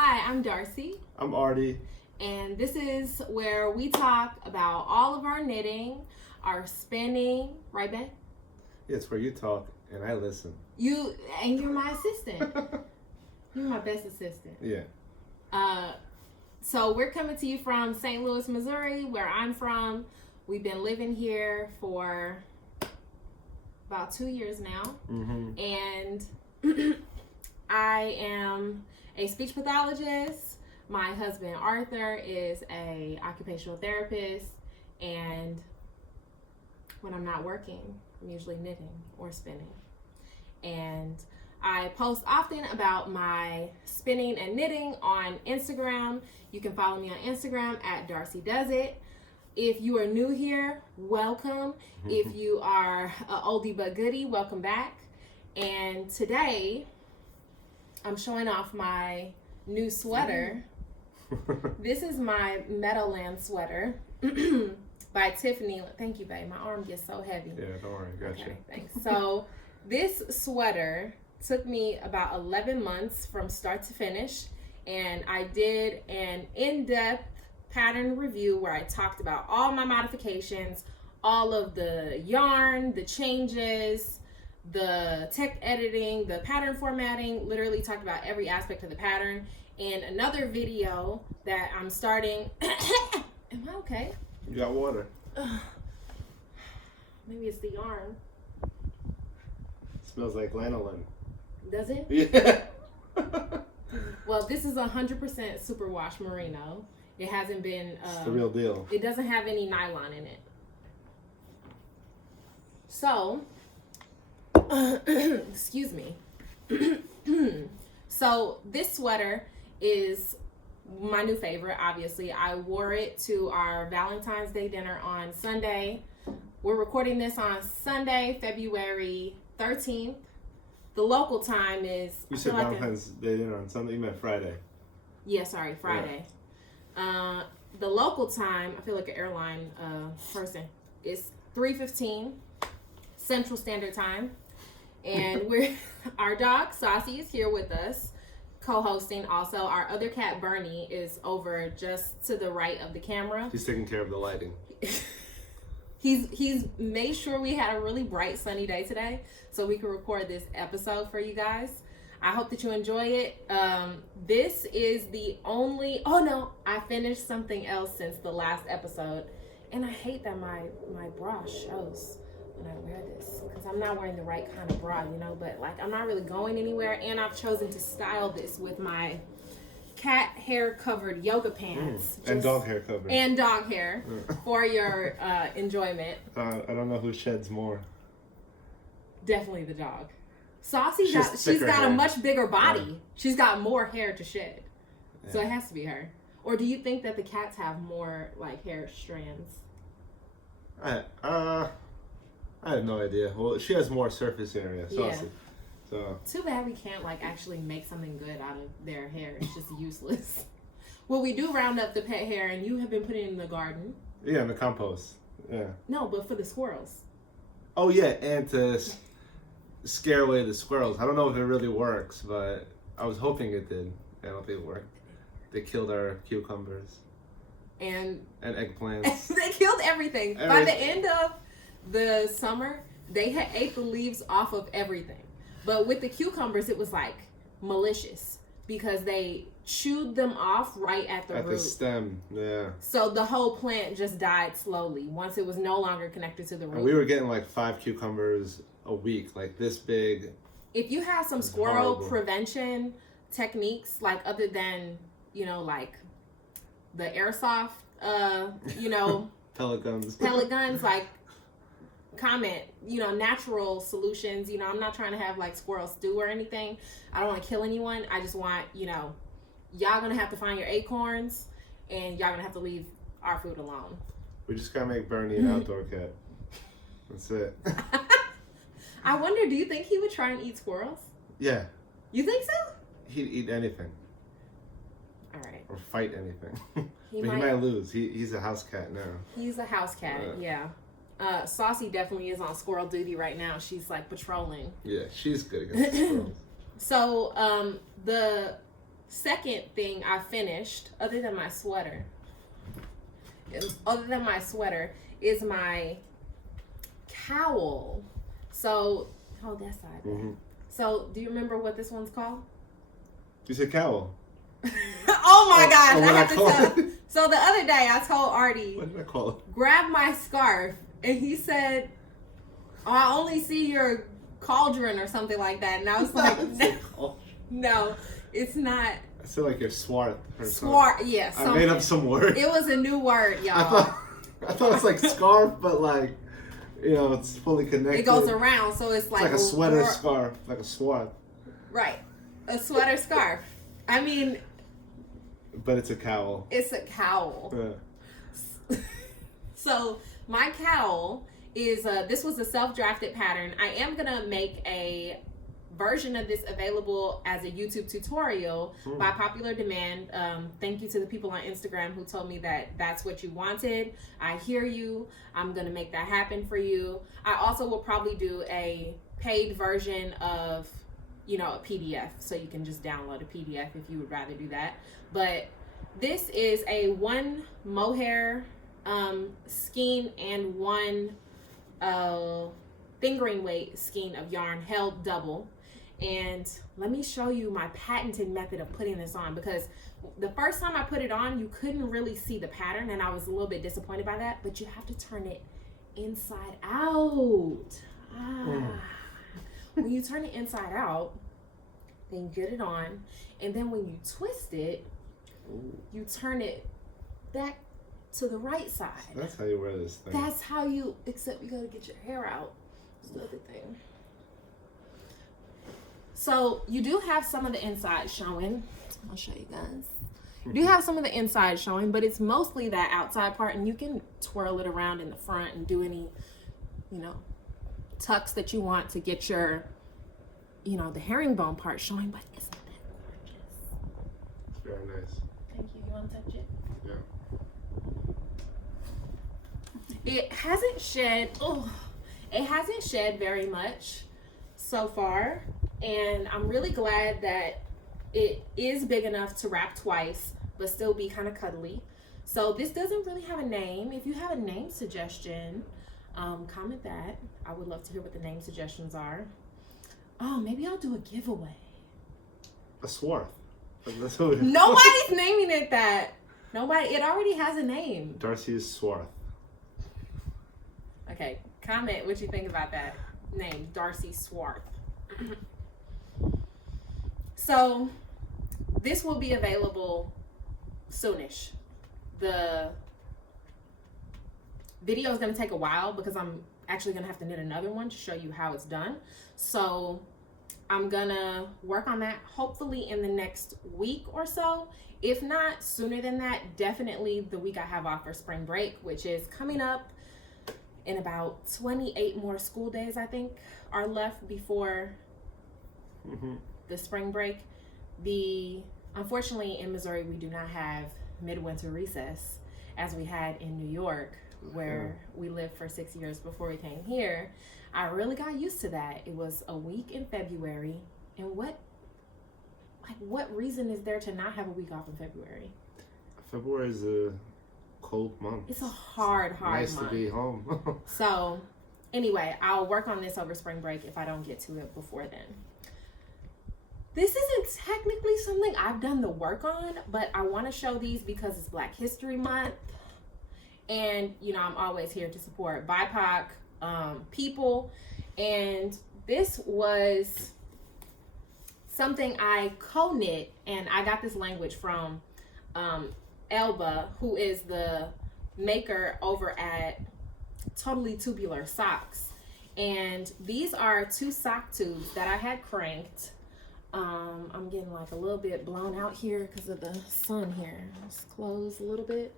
Hi, I'm Darcy. I'm Artie. And this is where we talk about all of our knitting, our spinning, right, Ben? Yeah, it's where you talk and I listen. You're my assistant. You're my best assistant. Yeah. So we're coming to you from St. Louis, Missouri, where I'm from. We've been living here for about 2 years now. Mm-hmm. And I am a speech pathologist. My husband Arthur is a occupational therapist, and when I'm not working, I'm usually knitting or spinning. And I post often about my spinning and knitting on Instagram. You can follow me on Instagram at Darcidoesit. If you are new here, welcome. If you are an oldie but goodie, welcome back. And today, I'm showing off my new sweater. This is my Meadowland sweater by Tiffany. Thank you, babe. My arm gets so heavy. Yeah, don't worry. Gotcha. Okay, thanks. So this sweater took me about 11 months from start to finish. And I did an in-depth pattern review where I talked about all my modifications, all of the yarn, the changes, the tech editing, the pattern formatting, literally talked about every aspect of the pattern. And another video that I'm starting. Am I okay? You got water. Maybe it's the yarn. Smells like lanolin. Does it? Yeah. Well, this is 100% superwash merino. It hasn't been. It's the real deal. It doesn't have any nylon in it. So, excuse me. So this sweater is my new favorite, obviously. I wore it to our Valentine's Day dinner on Sunday. We're recording this on Sunday, February 13th. The local time is... You said Valentine's Day dinner on Sunday? You meant Friday. Yeah, sorry, Friday. Yeah. The local time, I feel like an airline person, is 3:15 Central Standard Time. And our dog, Saucy, is here with us, co-hosting. Also, our other cat, Bernie, is over just to the right of the camera. He's taking care of the lighting. He's made sure we had a really bright, sunny day today so we could record this episode for you guys. I hope that you enjoy it. This is the only... Oh, no. I finished something else since the last episode. And I hate that my bra shows when I wear this, because I'm not wearing the right kind of bra, you know, but like I'm not really going anywhere. And I've chosen to style this with my cat hair covered yoga pants and dog hair covered and dog hair for your enjoyment. I don't know who sheds more. Definitely the dog. Saucy she's got hair. A much bigger body. She's got more hair to shed, so it has to be her. Or do you think that the cats have more like hair strands? I have no idea. Well, she has more surface area, Saucy. Yeah. So too bad we can't like actually make something good out of their hair. It's just useless. Well, we do round up the pet hair, and you have been putting it in the garden. Yeah, in the compost. Yeah. No, but for the squirrels. Oh yeah, and to scare away the squirrels. I don't know if it really works, but I was hoping it did. I don't think it worked. They killed our cucumbers. And eggplants. They killed everything. By the end of the summer, they had ate the leaves off of everything. But with the cucumbers, it was like malicious because they chewed them off right at the root. At the stem, yeah. So the whole plant just died slowly once it was no longer connected to the root. And we were getting like 5 cucumbers a week, like this big. If you have some squirrel prevention techniques, like other than, you know, like the airsoft, you know, pellet guns, like comment, you know, natural solutions. You know, I'm not trying to have like squirrel stew or anything. I don't want to kill anyone. I just want, you know, y'all gonna have to find your acorns and y'all gonna have to leave our food alone. We just gotta make Bernie an outdoor cat. That's it. I wonder, do you think he would try and eat squirrels? Yeah. You think so? He'd eat anything. All right. Or fight anything. He might lose. He's a house cat now. He's a house cat, yeah. Saucy definitely is on squirrel duty right now. She's like patrolling. Yeah, she's good against squirrels. So the second thing I finished, other than my sweater, is my cowl. So, hold that side. Mm-hmm. So, do you remember what this one's called? You said cowl. Oh my gosh, I have to call tell. it? So the other day I told Artie, What did I call it? grab my scarf, and he said, oh, I only see your cauldron or something like that. And I was like, no, it's not. I said like your Swarth or something. Swarth, yeah. I made up some word. It was a new word, y'all. I thought it's like scarf, but like, you know, it's fully connected. It goes around, so it's like a sweater scarf, like a Swarth. Right, a sweater scarf. I mean, but it's a cowl. It's a cowl. Yeah. So my cowl is this was a self-drafted pattern. I am gonna make a version of this available as a YouTube tutorial by popular demand. Thank you to the people on Instagram who told me that that's what you wanted. I hear you. I'm gonna make that happen for you. I also will probably do a paid version of, you know, a PDF, so you can just download a PDF if you would rather do that. But this is a 1 mohair skein and 1 fingering weight skein of yarn held double. And let me show you my patented method of putting this on, because the first time I put it on, you couldn't really see the pattern, and I was a little bit disappointed by that. But you have to turn it inside out. When you turn it inside out, then you get it on, and then when you twist it, you turn it back to the right side. That's how you wear this thing. That's how you, except you gotta get your hair out. That's the other thing. So you do have some of the inside showing. I'll show you guys. You do have some of the inside showing, but it's mostly that outside part, and you can twirl it around in the front and do any, you know, tucks that you want to get your, you know, the herringbone part showing. But isn't that gorgeous? It's very nice. Thank you. You want to touch it? Yeah. It hasn't shed very much so far, and I'm really glad that it is big enough to wrap twice but still be kind of cuddly. So this doesn't really have a name. If you have a name suggestion, comment that. I would love to hear what the name suggestions are. Oh, maybe I'll do a giveaway. A Swarth. That's what Nobody's naming it that. Nobody. It already has a name. Darcy's Swarth. Okay, comment what you think about that name, Darcy Swarth. So this will be available soonish. The video is going to take a while because I'm actually going to have to knit another one to show you how it's done. So I'm going to work on that hopefully in the next week or so. If not sooner than that, definitely the week I have off for spring break, which is coming up in about 28 more school days, I think, are left before the spring break. Unfortunately in Missouri, we do not have midwinter recess as we had in New York, where we lived for 6 years before we came here. I really got used to that. It was a week in February, and what reason is there to not have a week off in February? February is a cold month. It's a hard nice month. to be home. So anyway, I'll work on this over spring break if I don't get to it before then. This isn't technically something I've done the work on, but I want to show these because it's Black History Month. And, you know, I'm always here to support BIPOC people. And this was something I co-knit, and I got this language from Elba, who is the maker over at Totally Tubular Socks. And these are 2 sock tubes that I had cranked. I'm getting like a little bit blown out here because of the sun here. Let's close a little bit.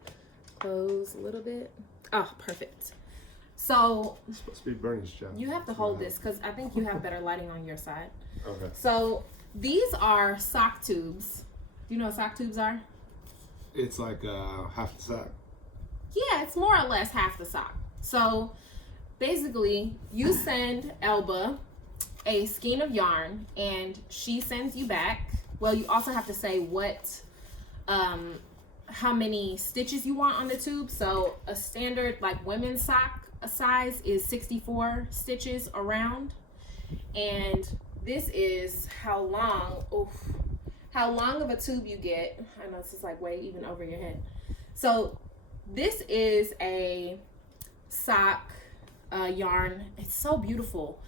Close a little bit. Oh, perfect. So It's supposed to be Bernie's job. you have to hold this because I think you have better lighting on your side. Okay. So these are sock tubes. Do you know what sock tubes are? It's like half the sock. Yeah, it's more or less half the sock. So basically, you send Elba a skein of yarn, and she sends you back well, you also have to say what, how many stitches you want on the tube. So a standard like women's sock size is 64 stitches around, and this is how long of a tube you get. I know this is like way even over your head. So this is a sock yarn. It's so beautiful,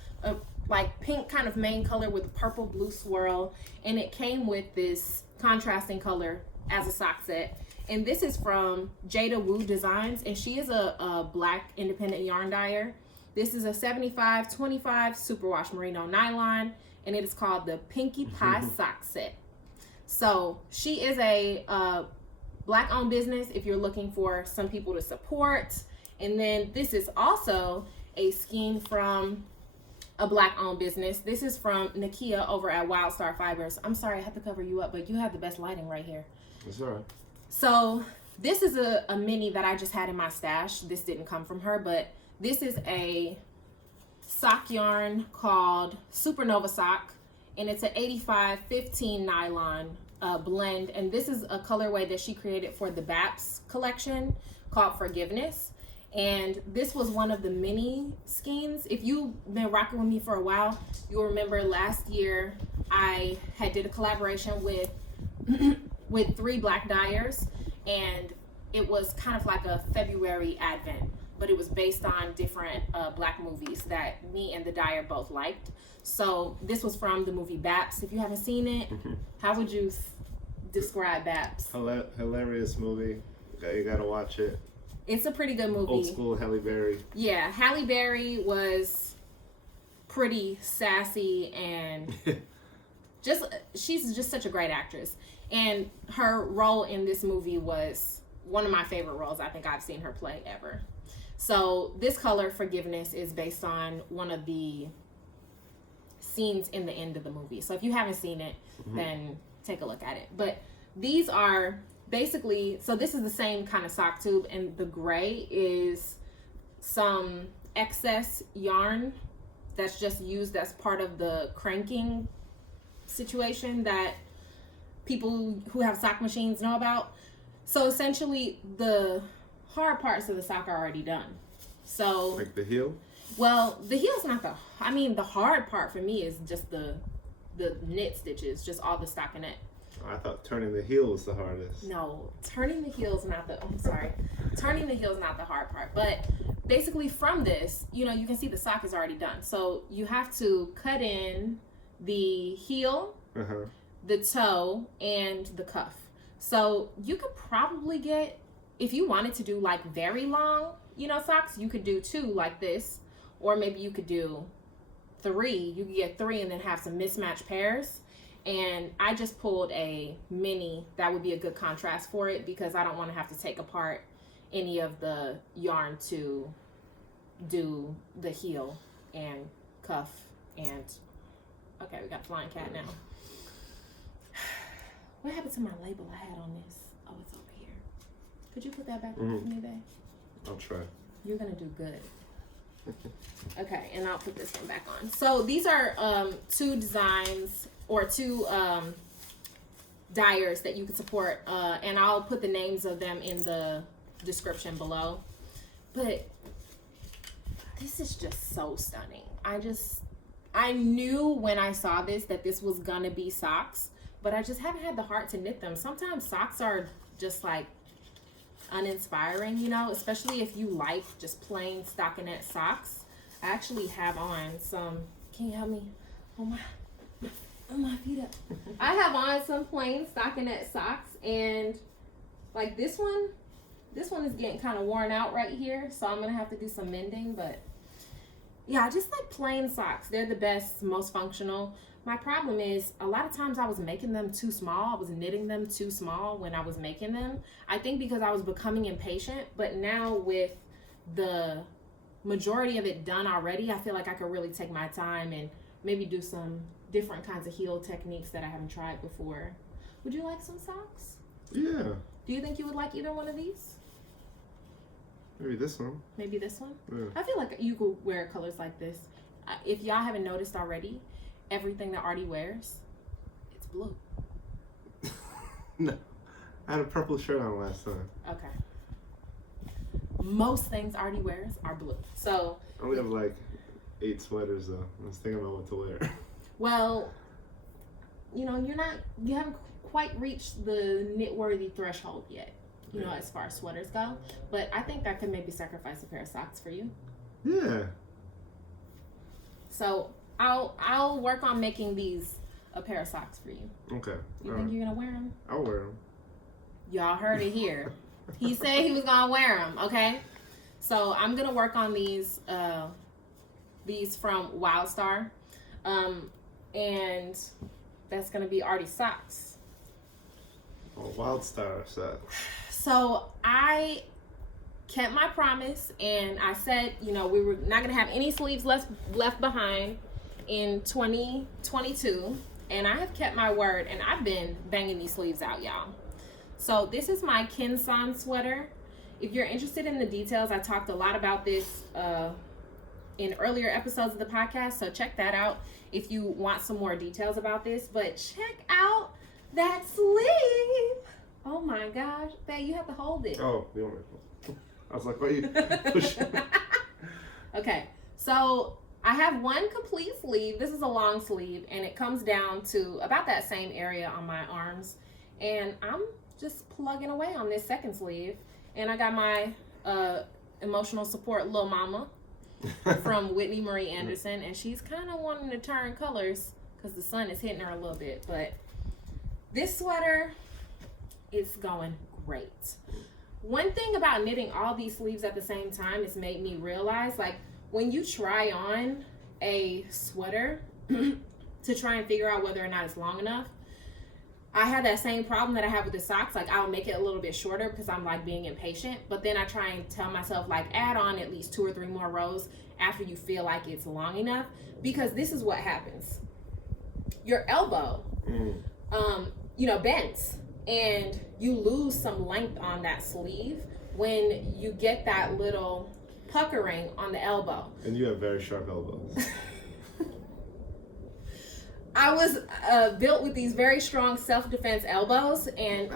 like pink kind of main color with purple blue swirl, and it came with this contrasting color as a sock set. And this is from Jada Wu Designs, and she is a black independent yarn dyer. This is a 75-25 superwash merino nylon, and it is called the Pinkie Pie sock set. So she is a black owned business if you're looking for some people to support. And then this is also a skein from a black owned business. This is from Nakia over at Wild Star Fibers. I'm sorry I have to cover you up, but you have the best lighting right here. That's all right. So this is a mini that I just had in my stash. This didn't come from her, but this is a sock yarn called Supernova Sock, and it's an 85-15 nylon blend. And this is a colorway that she created for the BAPS collection called Forgiveness. And this was one of the mini skeins. If you've been rocking with me for a while, you'll remember last year I had did a collaboration with with 3 black dyers, and it was kind of like a February advent, but it was based on different black movies that me and the dyer both liked. So this was from the movie BAPS. If you haven't seen it, how would you describe BAPS? Hilarious movie. You gotta watch it. It's a pretty good movie. Old school Halle Berry. Yeah, Halle Berry was pretty sassy and she's just such a great actress. And her role in this movie was one of my favorite roles I think I've seen her play ever. So this color, Forgiveness, is based on one of the scenes in the end of the movie. So if you haven't seen it, then take a look at it. But these are basically, so this is the same kind of sock tube, and the gray is some excess yarn that's just used as part of the cranking situation that people who have sock machines know about. So essentially the hard parts of the sock are already done. So like the heel? Well, the heel's not the hard part for me is just the knit stitches, just all the stockinette. I thought turning the heel was the hardest. No, turning the heel's not the turning the heel's not the hard part. But basically from this, you know, you can see the sock is already done. So you have to cut in the heel, the toe, and the cuff. So you could probably get, if you wanted to do like very long, you know, socks, you could do 2 like this, or maybe you could do 3. You could get 3 and then have some mismatched pairs. And I just pulled a mini that would be a good contrast for it, because I don't want to have to take apart any of the yarn to do the heel and cuff. And okay, we got a flying cat now. What happened to my label I had on this? Oh, it's over here. Could you put that back on for me, babe? I'll try. You're gonna do good. Okay, and I'll put this one back on. So these are 2 designs, or 2 dyers that you can support, and I'll put the names of them in the description below. But this is just so stunning. I knew when I saw this that this was gonna be socks, but I just haven't had the heart to knit them. Sometimes socks are just like uninspiring, you know, especially if you like just plain stockinette socks. I actually have on some, can you help me? Oh my feet up. I have on some plain stockinette socks, and like this one is getting kind of worn out right here, so I'm gonna have to do some mending. But yeah, just like plain socks, they're the best, most functional. My problem is a lot of times I was making them too small. I was knitting them too small when I was making them. I think because I was becoming impatient, but now with the majority of it done already, I feel like I could really take my time and maybe do some different kinds of heel techniques that I haven't tried before. Would you like some socks? Yeah. Do you think you would like either one of these? Maybe this one. Maybe this one? Yeah. I feel like you could wear colors like this. If y'all haven't noticed already, everything that Artie wears, it's blue. No. I had a purple shirt on last time. Okay. Most things Artie wears are blue. So I only have like 8 sweaters though. I was thinking about what to wear. Well, you haven't quite reached the knit-worthy threshold yet, as far as sweaters go. But I think I could maybe sacrifice a pair of socks for you. Yeah. So I'll work on making these a pair of socks for you. Okay. You think you're gonna wear them? I'll wear them. Y'all heard it here. He said he was gonna wear them. Okay. So I'm gonna work on these from Wildstar, and that's gonna be Artie's socks. Oh, Wildstar set. So I kept my promise, and I said, we were not gonna have any sleeves left behind in 2022, and I have kept my word, and I've been banging these sleeves out, y'all. So this is my Kinsan sweater. If you're interested in the details, I talked a lot about this in earlier episodes of the podcast, so check that out if you want some more details about this. But check out that sleeve. Oh my gosh, babe, you have to hold it. Oh, you want me? I was like, what are you pushing? Okay, so I have one complete sleeve. This is a long sleeve, and it comes down to about that same area on my arms. And I'm just plugging away on this second sleeve. And I got my emotional support little mama from Whitney Marie Anderson, and she's kind of wanting to turn colors because the sun is hitting her a little bit. But this sweater is going great. One thing about knitting all these sleeves at the same time has made me realize, like, when you try on a sweater to try and figure out whether or not it's long enough, I have that same problem that I have with the socks. Like, I'll make it a little bit shorter because I'm like being impatient, but then I try and tell myself, like, add on at least 2 or 3 more rows after you feel like it's long enough, because this is what happens. Your elbow, bends, and you lose some length on that sleeve when you get that little puckering on the elbow. And you have very sharp elbows. I was built with these very strong self-defense elbows, and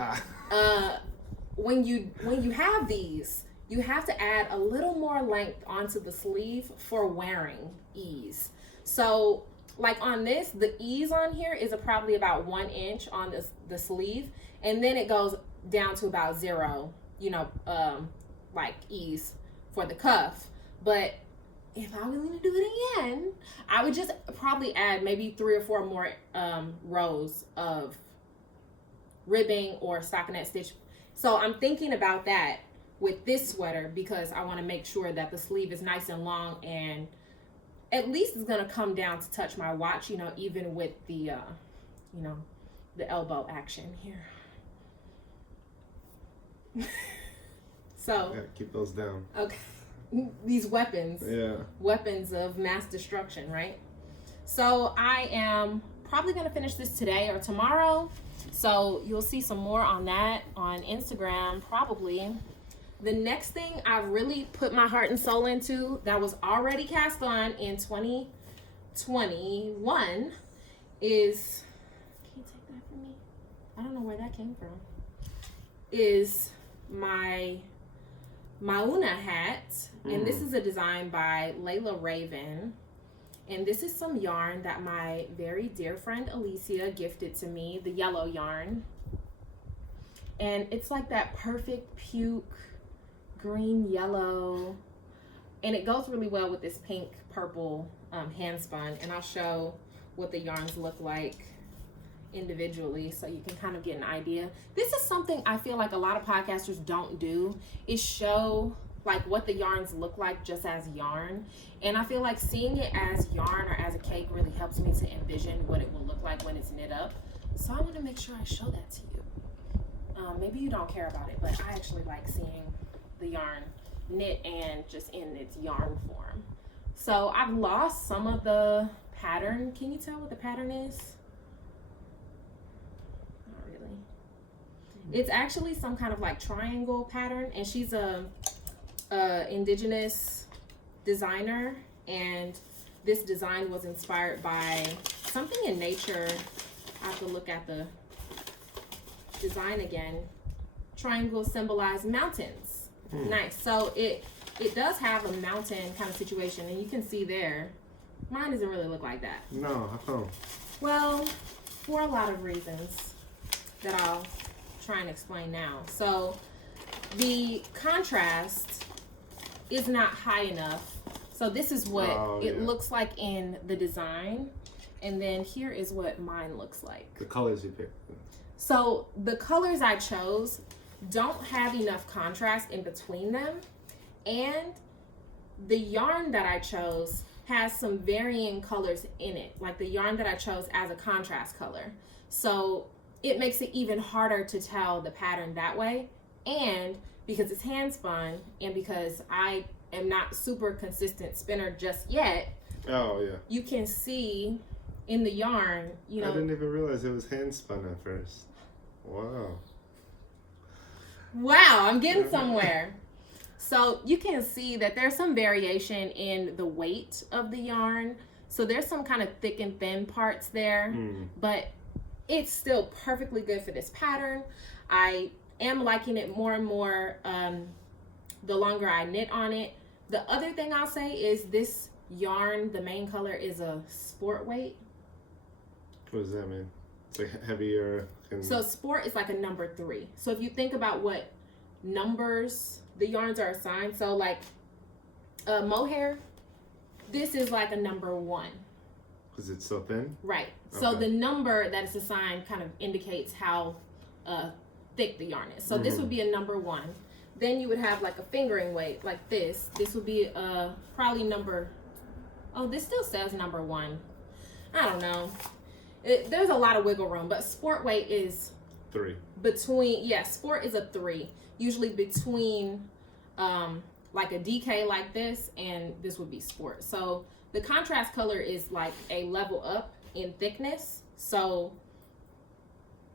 when you have these, you have to add a little more length onto the sleeve for wearing ease. So, like on this, the ease on here is probably about 1 inch on the sleeve, and then it goes down to about 0, like ease for the cuff. But if I was going to do it again, I would just probably add maybe 3 or 4 more rows of ribbing or stockinette stitch. So I'm thinking about that with this sweater, because I want to make sure that the sleeve is nice and long, and at least it's going to come down to touch my watch, even with the, the elbow action here. So. Yeah, keep those down. Okay. These weapons. Yeah. Weapons of mass destruction, right? So I am probably going to finish this today or tomorrow. So you'll see some more on that on Instagram, probably. The next thing I really put my heart and soul into that was already cast on in 2021 is, can you take that from me? I don't know where that came from. Is my Mauna hat, and this is a design by Layla Raven, and this is some yarn that my very dear friend Alicia gifted to me, the yellow yarn, and it's like that perfect puke green yellow, and it goes really well with this pink purple handspun, and I'll show what the yarns look like individually so you can kind of get an idea. This is something I feel like a lot of podcasters don't do, is show like what the yarns look like just as yarn, and I feel like seeing it as yarn or as a cake really helps me to envision what it will look like when it's knit up. So I want to make sure I show that to you. Maybe you don't care about it, but I actually like seeing the yarn knit and just in its yarn form. So I've lost some of the pattern. Can you tell what the pattern is? It's actually some kind of like triangle pattern, and she's a indigenous designer, and this design was inspired by something in nature. I have to look at the design again. Triangles symbolize mountains. Nice. So it does have a mountain kind of situation, and you can see there. Mine doesn't really look like that. No, how come? Well, for a lot of reasons that I'll try and explain now. So the contrast is not high enough. So this is what it looks like in the design. And then here is what mine looks like. The colors you picked. So the colors I chose don't have enough contrast in between them. And the yarn that I chose has some varying colors in it. Like the yarn that I chose as a contrast color. So it makes it even harder to tell the pattern that way. And because it's hand spun and because I am not super consistent spinner just yet. Oh, yeah. You can see in the yarn, you know. I didn't even realize it was hand spun at first. Wow. Wow, I'm getting somewhere. So you can see that there's some variation in the weight of the yarn. So there's some kind of thick and thin parts there, but it's still perfectly good for this pattern. I am liking it more and more the longer I knit on it. The other thing I'll say is this yarn, the main color is a sport weight. What does that mean? It's like heavier. So sport is like a number 3. So if you think about what numbers the yarns are assigned, so like mohair, this is like a number 1. Because it's so thin? Right. So the number that is assigned kind of indicates how thick the yarn is. So this would be a number 1. Then you would have like a fingering weight like this. This would be probably number, oh, this still says number 1. I don't know. There's a lot of wiggle room, but sport weight is 3. Sport is a 3. Usually between like a DK like this, and this would be sport. So the contrast color is like a level up in thickness. So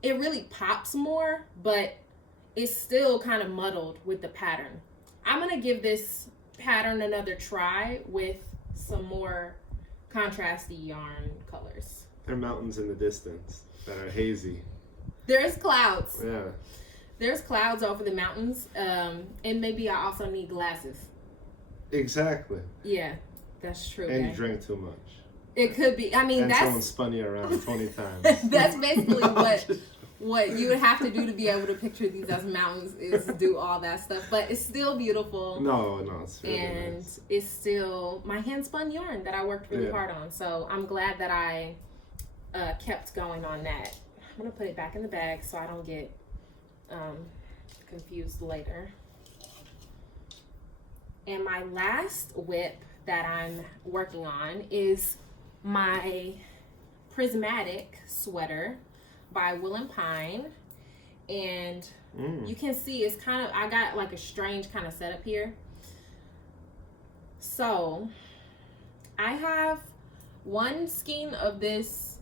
it really pops more, but it's still kind of muddled with the pattern. I'm going to give this pattern another try with some more contrasty yarn colors. There are mountains in the distance that are hazy. There's clouds. Yeah. There's clouds over the mountains, and maybe I also need glasses. Exactly. Yeah, that's true. And you drank too much. It could be. I mean, and that's someone spun you around 20 times. That's basically what you would have to do to be able to picture these as mountains is do all that stuff. But it's still beautiful. No, it's really and nice. It's still my hand spun yarn that I worked really hard on. So I'm glad that I kept going on that. I'm gonna put it back in the bag so I don't get confused later. And my last whip that I'm working on is my Prismatic Sweater by Wool and Pine. And you can see it's kind of, I got like a strange kind of setup here. So I have one skein of this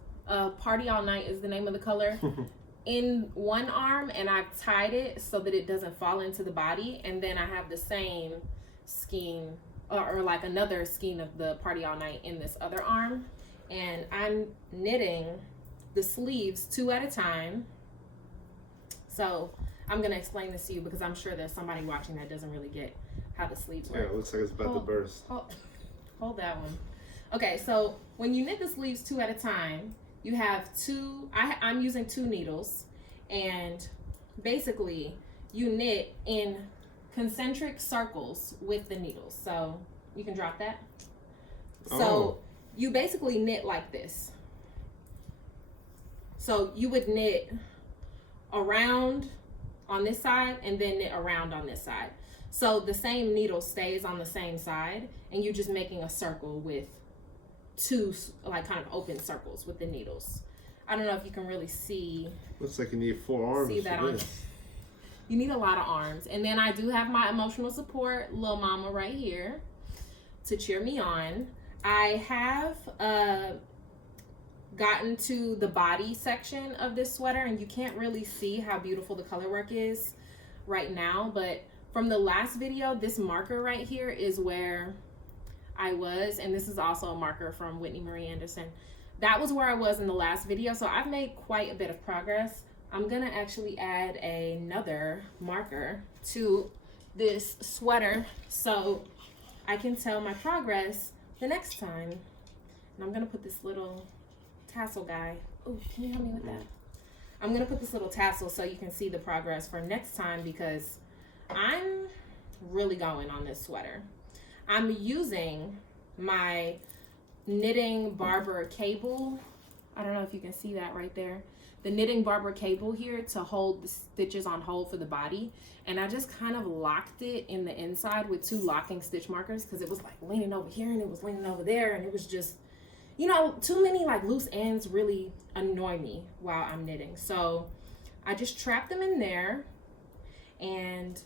Party All Night is the name of the color in one arm, and I've tied it so that it doesn't fall into the body. And then I have the same skein or like another skein of the Party All Night in this other arm. And I'm knitting the sleeves 2 at a time. So I'm gonna explain this to you because I'm sure there's somebody watching that doesn't really get how the sleeves work. Yeah, it looks like it's about to burst. Hold that one. Okay, so when you knit the sleeves 2 at a time, you have I'm using 2 needles, and basically you knit in concentric circles with the needles. So you can drop that. So you basically knit like this. So you would knit around on this side and then knit around on this side. So the same needle stays on the same side, and you're just making a circle with 2 like kind of open circles with the needles. I don't know if you can really see. Looks like you need 4 arms. See that for on this. You need a lot of arms. And then I do have my emotional support, Lil Mama, right here to cheer me on. I have gotten to the body section of this sweater, and you can't really see how beautiful the color work is right now, but from the last video, this marker right here is where I was, and this is also a marker from Whitney Marie Anderson. That was where I was in the last video, so I've made quite a bit of progress, I'm gonna actually add another marker to this sweater so I can tell my progress the next time. And I'm gonna put this little tassel guy. Oh, can you help me with that? I'm gonna put this little tassel so you can see the progress for next time, because I'm really going on this sweater. I'm using my knitting barber cable. I don't know if you can see that right there. The knitting barber cable here to hold the stitches on hold for the body. And I just kind of locked it in the inside with 2 locking stitch markers, because it was like leaning over here and it was leaning over there, and it was just, you know, too many like loose ends really annoy me while I'm knitting. So I just trapped them in there, and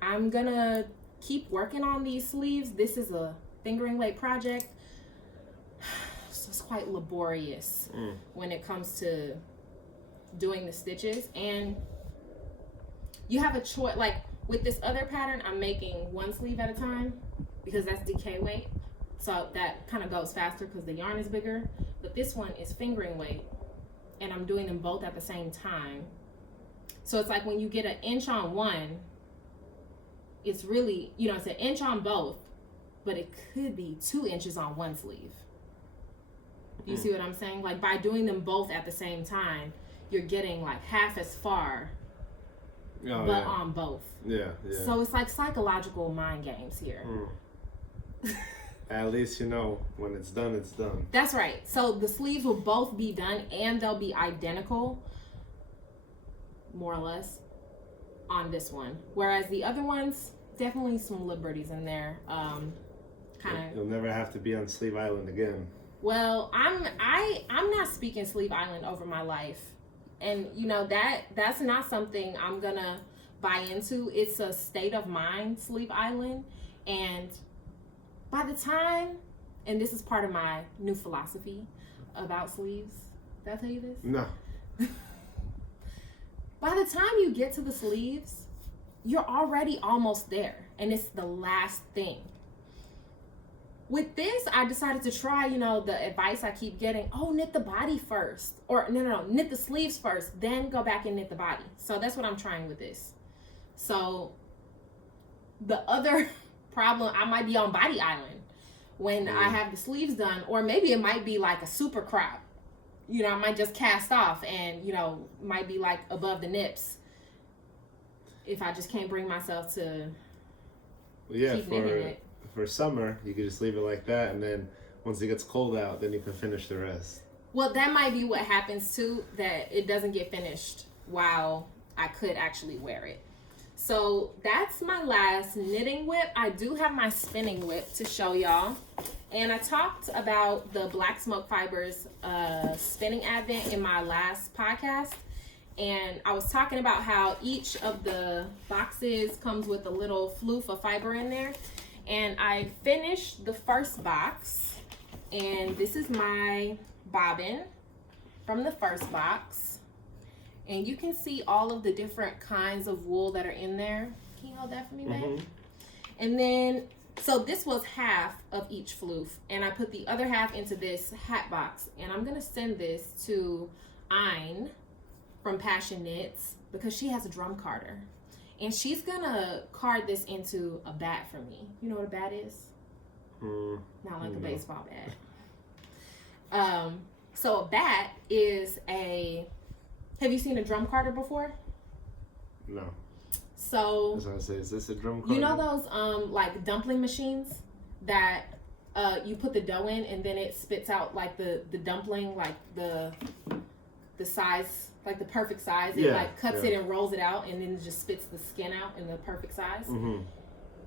I'm gonna keep working on these sleeves. This is a fingering weight project, so it's quite laborious when it comes to doing the stitches. And you have a choice. Like with this other pattern, I'm making 1 sleeve at a time because that's DK weight, so that kind of goes faster because the yarn is bigger. But this one is fingering weight, and I'm doing them both at the same time. So it's like when you get an inch on one, it's really, you know, it's an inch on both, but it could be 2 inches on 1 sleeve. You see what I'm saying? Like by doing them both at the same time, you're getting like half as far, but on both. Yeah. So it's like psychological mind games here. At least you know when it's done, it's done. That's right. So the sleeves will both be done, and they'll be identical, more or less, on this one. Whereas the other ones, definitely some liberties in there. You'll never have to be on Sleeve Island again. Well, I'm not speaking Sleeve Island over my life. And you know, that's not something I'm gonna buy into. It's a state of mind, Sleeve Island. And by the time, and this is part of my new philosophy about sleeves. Did I tell you this? No. By the time you get to the sleeves, you're already almost there, and it's the last thing. With this, I decided to try, you know, the advice I keep getting. Oh, knit the body first. Or no, knit the sleeves first, then go back and knit the body. So that's what I'm trying with this. So the other problem, I might be on body island when I have the sleeves done, or maybe it might be like a super crop. You know, I might just cast off and, you know, might be like above the nips if I just can't bring myself to keep knitting it. For summer, you could just leave it like that, and then once it gets cold out, then you can finish the rest. Well, that might be what happens too, that it doesn't get finished while I could actually wear it. So that's my last knitting whip. I do have my spinning whip to show y'all. And I talked about the Black Smoke Fibers spinning advent in my last podcast. And I was talking about how each of the boxes comes with a little floof of fiber in there. And I finished the first box, and this is my bobbin from the first box. And you can see all of the different kinds of wool that are in there. Can you hold that for me, babe? And then, so this was half of each floof, and I put the other half into this hat box. And I'm gonna send this to Ayn from Passionknits because she has a drum carder. And she's gonna card this into a bat for me. You know what a bat is? Not like a baseball bat. So a bat is a... Have you seen a drum carder before? No. So... I was gonna say, is this a drum carder? You know those like dumpling machines that you put the dough in and then it spits out like the dumpling, like the size... Like the perfect size. It like cuts it and rolls it out, and then it just spits the skin out in the perfect size.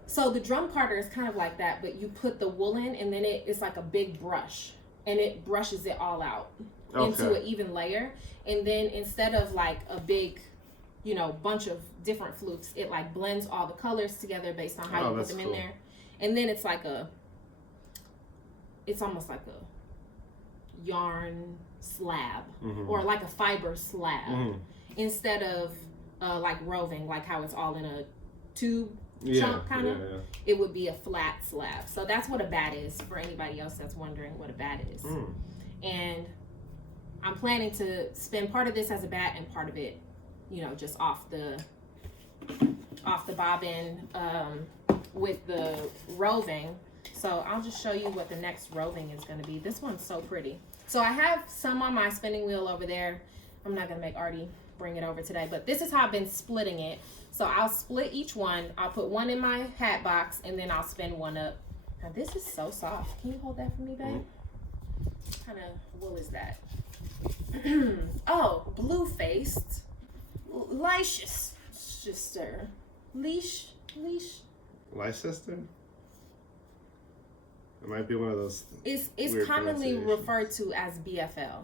So the drum carder is kind of like that, but you put the wool in, and then it's like a big brush, and it brushes it all out into an even layer. And then instead of like a big, you know, bunch of different floofs, it like blends all the colors together based on how you put them in there. And then it's like it's almost like a yarn slab or like a fiber slab instead of like roving, like how it's all in a tube chunk kind of. It would be a flat slab. So that's what a bat is for anybody else that's wondering what a bat is. And I'm planning to spin part of this as a bat and part of it, just off the bobbin with the roving. So I'll just show you what the next roving is going to be. This one's so pretty. So I have some on my spinning wheel over there. I'm not going to make Artie bring it over today, but this is how I've been splitting it. So I'll split each one. I'll put one in my hat box and then I'll spin one up. Now this is so soft. Can you hold that for me, babe? What kind of wool is that? Oh, blue-faced Leicester. Leash. Leicester? It might be one of those. It's commonly referred to as BFL.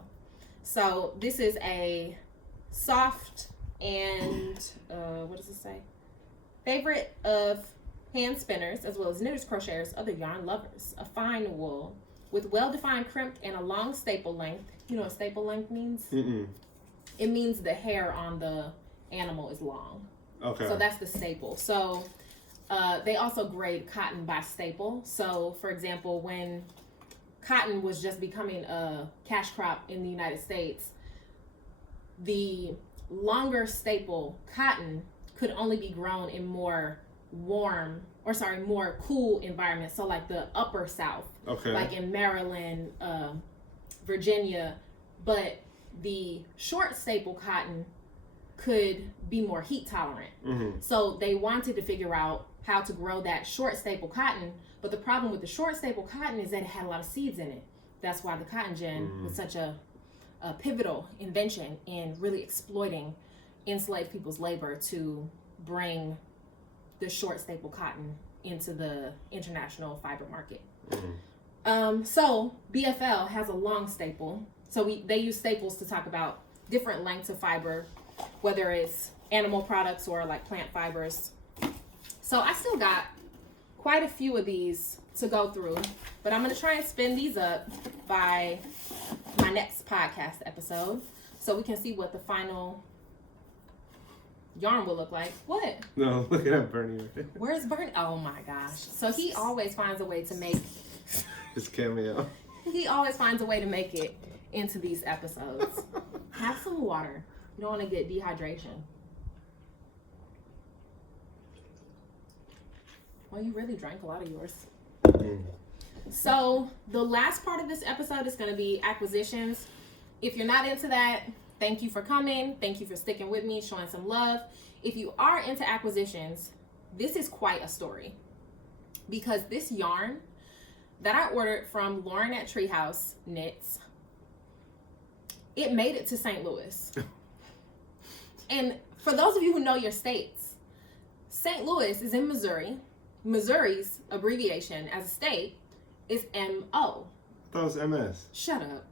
So this is a soft and what does it say? Favorite of hand spinners as well as knitters, crocheters, other yarn lovers. A fine wool with well-defined crimp and a long staple length. You know what staple length means? Mm-mm. It means the hair on the animal is long. Okay. So that's the staple. So they also grade cotton by staple. So, for example, when cotton was just becoming a cash crop in the United States, the longer staple cotton could only be grown in more cool environments. So like the upper South, like in Maryland, Virginia, but the short staple cotton could be more heat tolerant. Mm-hmm. So they wanted to figure out how to grow that short staple cotton, but the problem with the short staple cotton is that it had a lot of seeds in it. That's why the cotton gin was such a pivotal invention in really exploiting enslaved people's labor to bring the short staple cotton into the international fiber market. Mm-hmm. So BFL has a long staple. So they use staples to talk about different lengths of fiber, whether it's animal products or like plant fibers. So I still got quite a few of these to go through, but I'm going to try and spin these up by my next podcast episode so we can see what the final yarn will look like. What? No, looking at Bernie. Where's Bernie? Oh my gosh. So he always finds a way to make his cameo. He always finds a way to make it into these episodes. Have some water. You don't want to get dehydration. Well, you really drank a lot of yours. So the last part of this episode is going to be acquisitions. If you're not into that, thank you for coming. Thank you for sticking with me, showing some love. If you are into acquisitions, this is quite a story. Because this yarn that I ordered from Lauren at TREEHOUSEKNITS, it made it to St. Louis. And for those of you who know your states, St. Louis is in Missouri. Missouri's abbreviation as a state is MO. I thought it was MS. Shut up.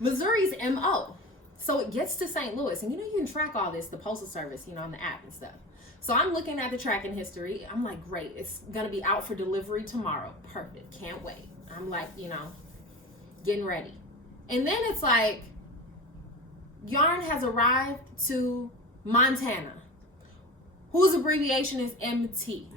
Missouri's MO. So it gets to St. Louis. And you can track all this, the Postal Service, on the app and stuff. So I'm looking at the tracking history. I'm like, great. It's going to be out for delivery tomorrow. Perfect. Can't wait. I'm like, getting ready. And then it's like, yarn has arrived to Montana, whose abbreviation is MT.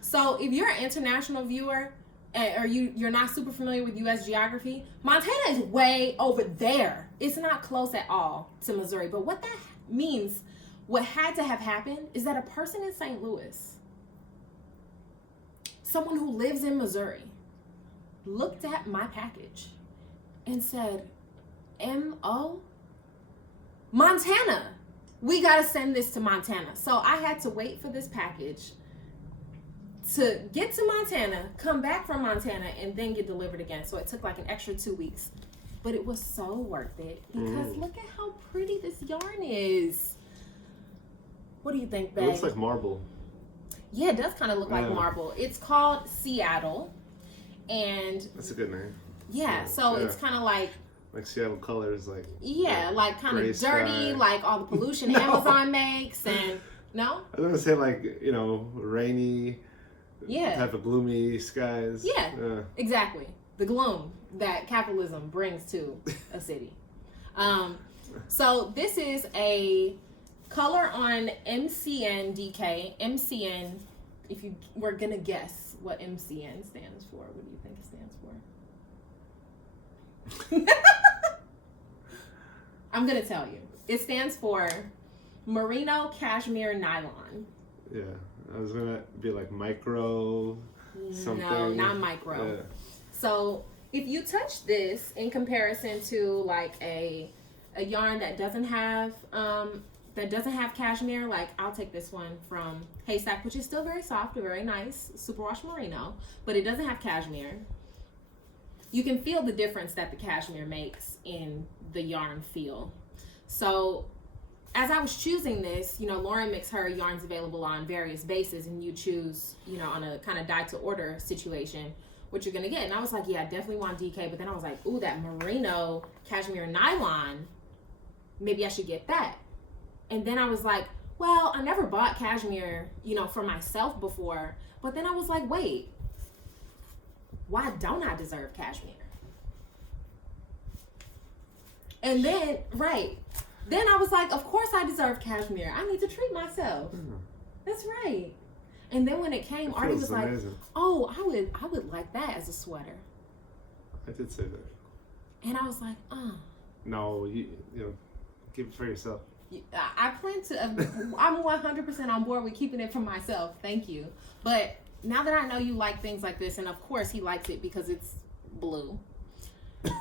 So if you're an international viewer or you're not super familiar with U.S. geography, Montana is way over there. It's not close at all to Missouri. But what that means, what had to have happened is that a person in St. Louis, someone who lives in Missouri, looked at my package and said, M.O.? Montana! We gotta send this to Montana. So I had to wait for this package to get to Montana, come back from Montana, and then get delivered again. So it took like an extra 2 weeks. But it was so worth it because look at how pretty this yarn is. What do you think, babe? It looks like marble. Yeah, it does kind of look like marble. It's called Seattle. And that's a good name. Yeah, so it's kind of like Seattle colors, like like kind of dirty, sky. Like all the pollution Amazon makes, and no. I was gonna say like rainy, type of gloomy skies. Yeah, exactly. The gloom that capitalism brings to a city. So this is a color on MCN DK. MCN. If you were gonna guess what MCN stands for, what do you think it stands for? I'm going to tell you. It stands for Merino Cashmere Nylon. Yeah, I was going to be like micro something. No, not micro. Yeah. So if you touch this in comparison to like a yarn that doesn't have cashmere, like I'll take this one from Haystack, which is still very soft, very nice, superwash merino, but it doesn't have cashmere. You can feel the difference that the cashmere makes in the yarn feel. So as I was choosing this, you know, Lauren makes her yarns available on various bases, and you choose, you know, on a kind of dye to order situation what you're gonna get. And I was like, yeah, I definitely want DK, but then I was like, ooh, that merino cashmere nylon, maybe I should get that. And then I was like, well, I never bought cashmere, you know, for myself before. But then I was like, wait, why don't I deserve cashmere? And then, then I was like, of course I deserve cashmere. I need to treat myself. That's right. And then when it came, Artie was like, oh, I would like that as a sweater. I did say that. And I was like, no, you know, keep it for yourself. I plan to, I'm 100% on board with keeping it for myself. Thank you. But now that I know you like things like this, and of course he likes it because it's blue. I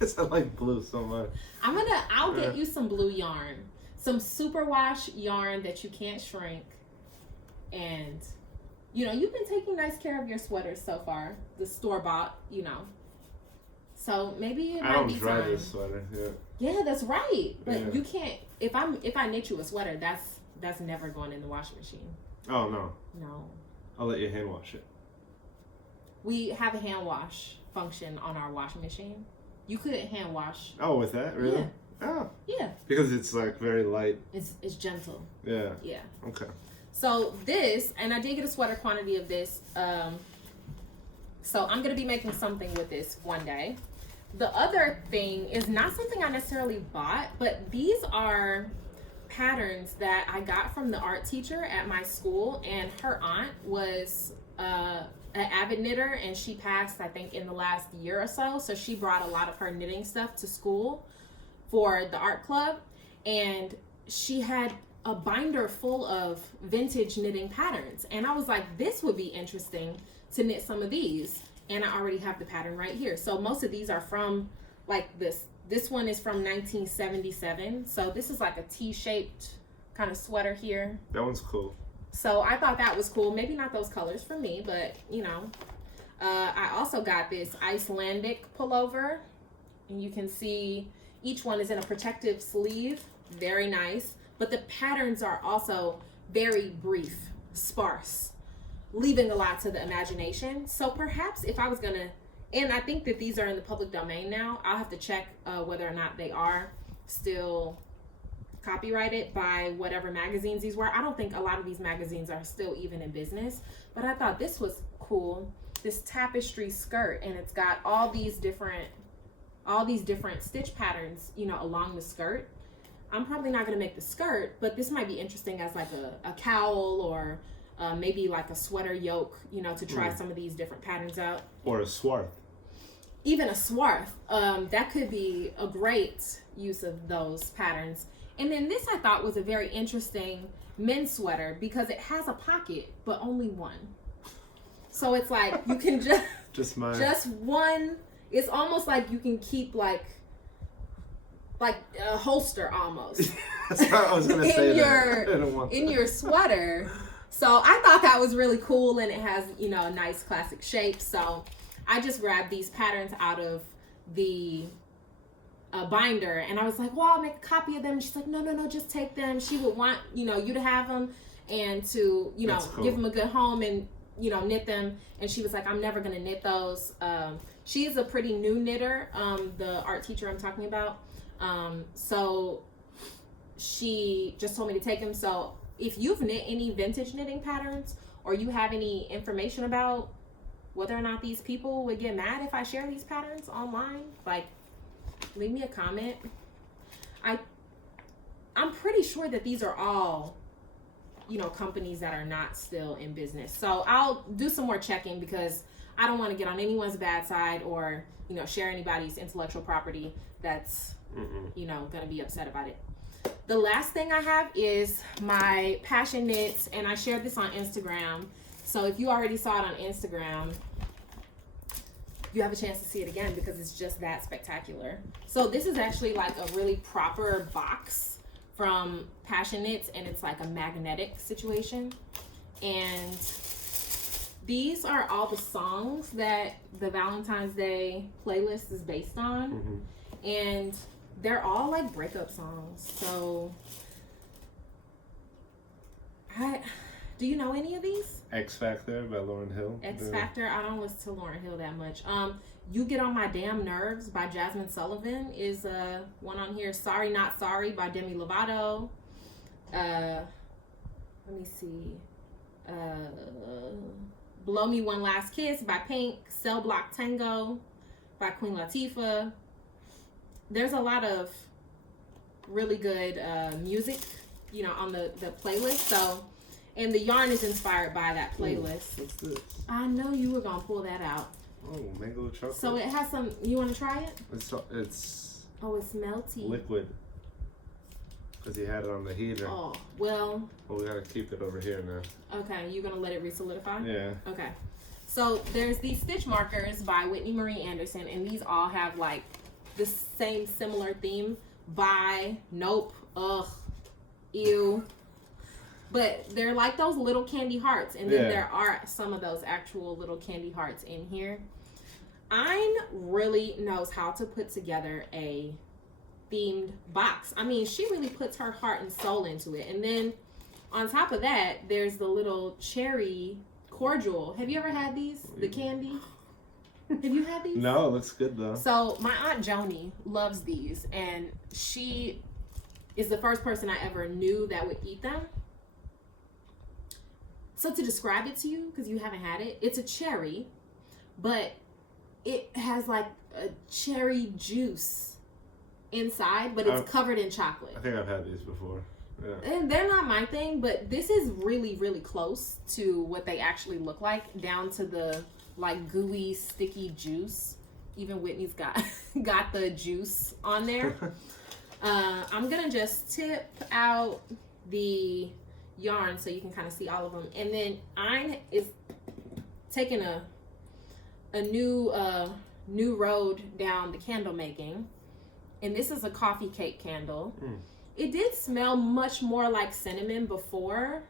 guess I like blue so much. I'll get you some blue yarn. Some superwash yarn that you can't shrink. And, you know, you've been taking nice care of your sweaters so far. The store-bought, you know. So maybe it might be time. I don't dry this sweater, yeah. Yeah, that's right. But you can't, if I knit you a sweater, that's never going in the washing machine. Oh, no. No. I'll let you hand wash it. We have a hand wash function on our washing machine. You couldn't hand wash. Oh, with that? Really? Yeah. Oh. Yeah. Because it's like very light. It's gentle. Yeah. Yeah. Okay. So this, and I did get a sweater quantity of this. So I'm going to be making something with this one day. The other thing is not something I necessarily bought, but these are patterns that I got from the art teacher at my school, and her aunt was an avid knitter, and she passed, I think, in the last year or so. So she brought a lot of her knitting stuff to school for the art club, and she had a binder full of vintage knitting patterns. And I was like, this would be interesting to knit some of these. And I already have the pattern right here. So most of these are from like this. This one is from 1977. So this is like a T-shaped kind of sweater here. That one's cool. So I thought that was cool. Maybe not those colors for me, but you know. I also got this Icelandic pullover. And you can see each one is in a protective sleeve. Very nice. But the patterns are also very brief, sparse, leaving a lot to the imagination. So perhaps if I was gonna, and I think that these are in the public domain now, I'll have to check whether or not they are still copyrighted by whatever magazines these were. I don't think a lot of these magazines are still even in business, but I thought this was cool. This tapestry skirt, and it's got all these different stitch patterns, you know, along the skirt. I'm probably not gonna make the skirt, but this might be interesting as like a cowl, or maybe like a sweater yoke, you know, to try some of these different patterns out. Or a swarth. Even a swarth. That could be a great use of those patterns. And then this I thought was a very interesting men's sweater because it has a pocket, but only one. So it's like you can just one. It's almost like you can keep like a holster almost. That's what I was gonna say. In your sweater. So I thought that was really cool, and it has, you know, a nice classic shape. So I just grabbed these patterns out of the binder, and I was like, well, I'll make a copy of them. And she's like, no, just take them. She would want, you know, you to have them and to, you know, give them a good home and, you know, knit them. And she was like, I'm never gonna knit those. She is a pretty new knitter, the art teacher I'm talking about. So she just told me to take them. So if you've knit any vintage knitting patterns, or you have any information about whether or not these people would get mad if I share these patterns online, like, leave me a comment. I'm pretty sure that these are all, you know, companies that are not still in business. So I'll do some more checking because I don't want to get on anyone's bad side or, you know, share anybody's intellectual property that's, you know, going to be upset about it. The last thing I have is my Passionknits, and I shared this on Instagram. So if you already saw it on Instagram, you have a chance to see it again because it's just that spectacular. So this is actually like a really proper box from Passionknits, and it's like a magnetic situation. And these are all the songs that the Valentine's Day playlist is based on. And they're all like breakup songs. So do you know any of these? X Factor by Lauryn Hill. X Factor, I don't listen to Lauryn Hill that much. You Get on My Damn Nerves by Jasmine Sullivan is one on here. Sorry Not Sorry by Demi Lovato. Let me see. Blow Me One Last Kiss by Pink. Cell Block Tango by Queen Latifah. There's a lot of really good music, you know, on the playlist. So, and the yarn is inspired by that playlist. Ooh, what's this? I know you were gonna pull that out. Oh, mango chocolate. So it has some. You want to try it? It's. Oh, it's melty. Liquid. Because he had it on the heater. Oh well. Well, we gotta keep it over here now. Okay, you gonna let it re-solidify? Yeah. Okay. So there's these stitch markers by Whitney Marie Anderson, and these all have like the same similar theme. Bye, nope, ugh, ew. But they're like those little candy hearts, and then there are some of those actual little candy hearts in here. Ayn really knows how to put together a themed box. I mean, she really puts her heart and soul into it. And then on top of that, there's the little cherry cordial. Have you ever had these? The candy? Have you had these? No, it looks good though. So my Aunt Joni loves these, and she is the first person I ever knew that would eat them. So to describe it to you, because you haven't had it, it's a cherry, but it has like a cherry juice inside, but it's covered in chocolate. I think I've had these before. Yeah. And they're not my thing, but this is really, really close to what they actually look like, down to the like gooey, sticky juice. Even Whitney's got the juice on there. I'm gonna just tip out the yarn so you can kind of see all of them, and then Ayn is taking a new road down the candle making, and this is a coffee cake candle. It did smell much more like cinnamon before.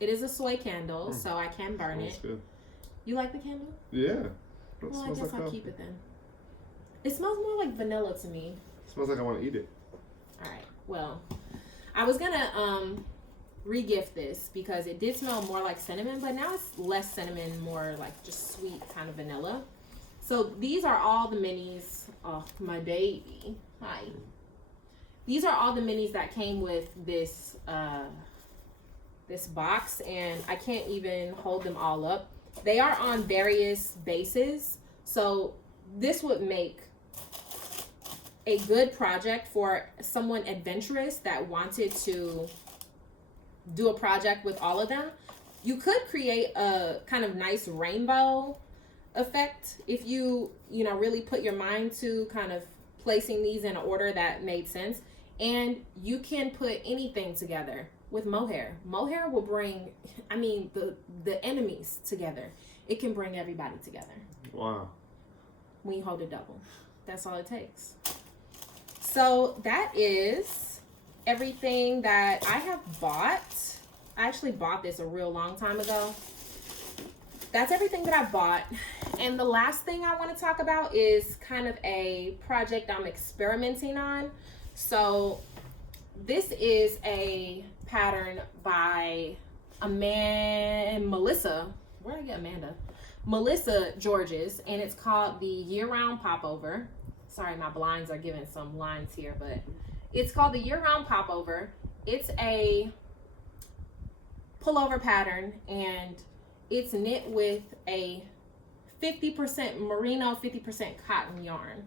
It is a soy candle, so I can burn it. Good. You like the candle? Yeah. Well, I guess I'll keep it then. It smells more like vanilla to me. It smells like I want to eat it. All right. Well, I was gonna re-gift this because it did smell more like cinnamon, but now it's less cinnamon, more like just sweet kind of vanilla. So these are all the minis. Oh, my baby. Hi. These are all the minis that came with this this box, and I can't even hold them all up. They are on various bases, so this would make a good project for someone adventurous that wanted to do a project with all of them. You could create a kind of nice rainbow effect if you really put your mind to kind of placing these in an order that made sense. And you can put anything together with mohair. Mohair will bring, I mean, the enemies together. It can bring everybody together. Wow. When you hold it double. That's all it takes. So that is everything that I have bought. I actually bought this a real long time ago. That's everything that I bought. And the last thing I want to talk about is kind of a project I'm experimenting on. So this is a pattern by Melissa. Where did I get Amanda? Melissa Georges, and it's called the Year-Round Popover. Sorry, my blinds are giving some lines here, but it's called the Year-Round Popover. It's a pullover pattern, and it's knit with a 50% merino, 50% cotton yarn.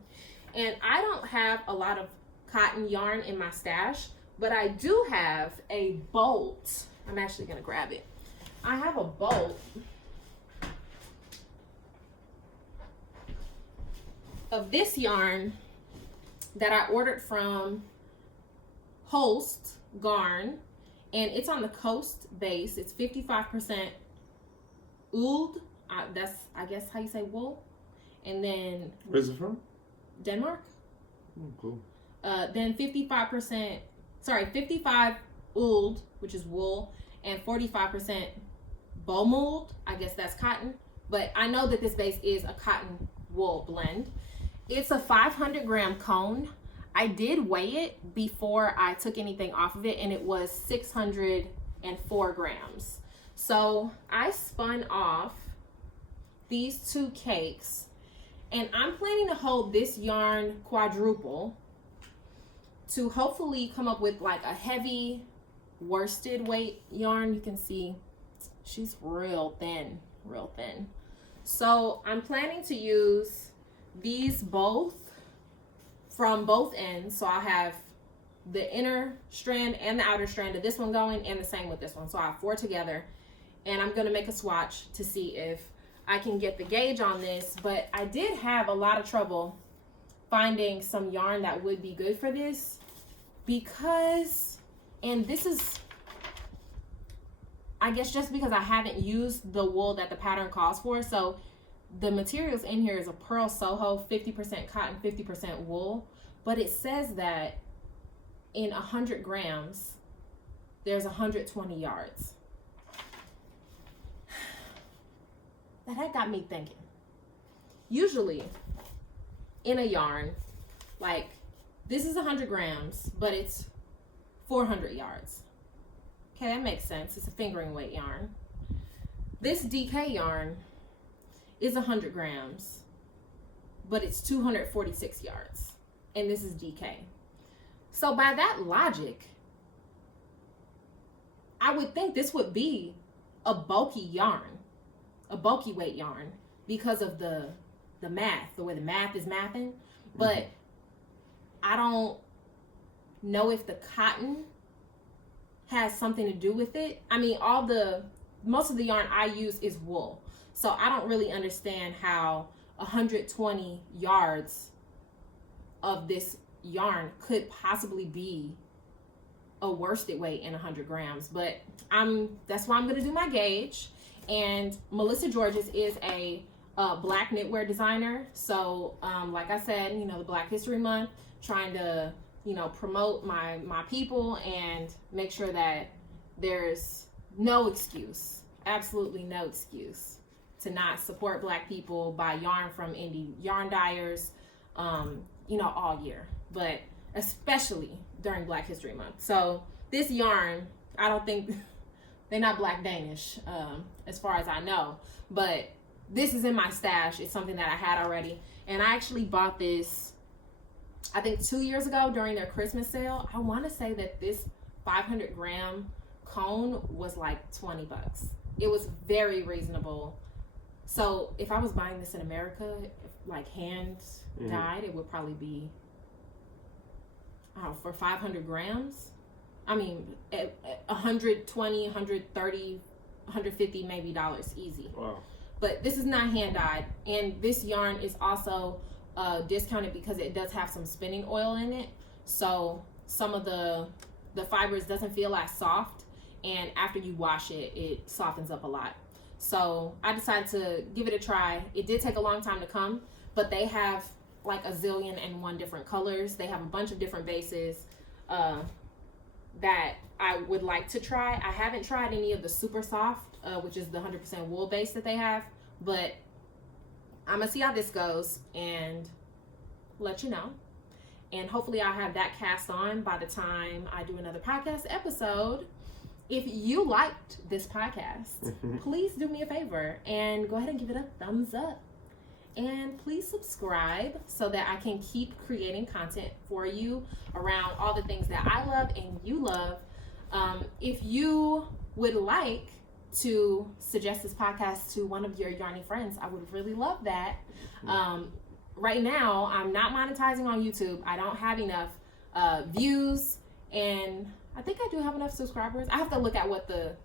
And I don't have a lot of cotton yarn in my stash, but I do have a bolt. I'm actually gonna grab it. I have a bolt of this yarn that I ordered from Holst Garn, and it's on the Coast base. It's 55% ooled. That's, I guess, how you say wool. And then... Where's it from? Denmark. Oh, cool. Then 55 ooled, which is wool, and 45% bomulled. I guess that's cotton. But I know that this base is a cotton wool blend. It's a 500 gram cone. I did weigh it before I took anything off of it, and it was 604 grams. So I spun off these 2 cakes, and I'm planning to hold this yarn quadruple to hopefully come up with like a heavy worsted weight yarn. You can see she's real thin, real thin. So I'm planning to use these both from both ends. So I have the inner strand and the outer strand of this one going, and the same with this one. So I have 4 together, and I'm gonna make a swatch to see if I can get the gauge on this. But I did have a lot of trouble finding some yarn that would be good for this, because, and this is, I guess, just because I haven't used the wool that the pattern calls for. So the materials in here is a pearl Soho, 50% cotton, 50% wool, but it says that in 100 grams there's 120 yards. That got me thinking. Usually in a yarn, like this is 100 grams, but it's 400 yards. Okay, that makes sense. It's a fingering weight yarn. This DK yarn is 100 grams, but it's 246 yards. And this is DK. So by that logic, I would think this would be a bulky yarn, a bulky weight yarn, because of the math, the way the math is mathing. But I don't know if the cotton has something to do with it. I mean, most of the yarn I use is wool. So I don't really understand how 120 yards of this yarn could possibly be a worsted weight in 100 grams. But that's why I'm gonna do my gauge. And Melissa Georges is a black knitwear designer. So like I said, you know, the Black History Month, trying to, you know, promote my people and make sure that there's no excuse, absolutely no excuse, to not support Black people, buy yarn from indie yarn dyers, you know, all year, but especially during Black History Month. So this yarn, I don't think, they're not Black Danish, as far as I know, but this is in my stash. It's something that I had already, and I actually bought this, I think 2 years ago during their Christmas sale. I want to say that this 500 gram cone was like 20 bucks. It was very reasonable. So if I was buying this in America, like hand dyed, it would probably be, I don't know, for 500 grams. I mean, 120, 130, 150 maybe dollars easy. Wow. But this is not hand dyed, and this yarn is also discounted because it does have some spinning oil in it. So some of the fibers doesn't feel as soft, and after you wash it, it softens up a lot. So I decided to give it a try. It did take a long time to come, but they have like a zillion and one different colors. They have a bunch of different bases that I would like to try. I haven't tried any of the super soft, which is the 100% wool base that they have, but I'm gonna see how this goes and let you know. And hopefully I'll have that cast on by the time I do another podcast episode. If you liked this podcast, please do me a favor and go ahead and give it a thumbs up. And please subscribe so that I can keep creating content for you around all the things that I love and you love. If you would like to suggest this podcast to one of your yarny friends, I would really love that. Right now, I'm not monetizing on YouTube. I don't have enough views, and I think I do have enough subscribers. I have to look at what the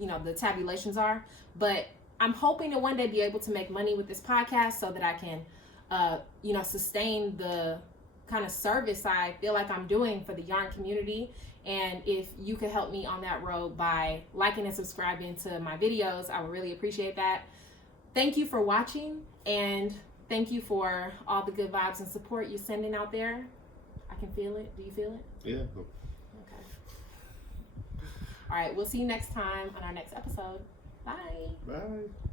you know, the tabulations are, but I'm hoping to one day be able to make money with this podcast so that I can sustain the kind of service I feel like I'm doing for the yarn community. And if you could help me on that road by liking and subscribing to my videos, I would really appreciate that. Thank you for watching, and thank you for all the good vibes and support you're sending out there. I can feel it. Do you feel it? Yeah. Okay. All right, we'll see you next time on our next episode. Bye. Bye.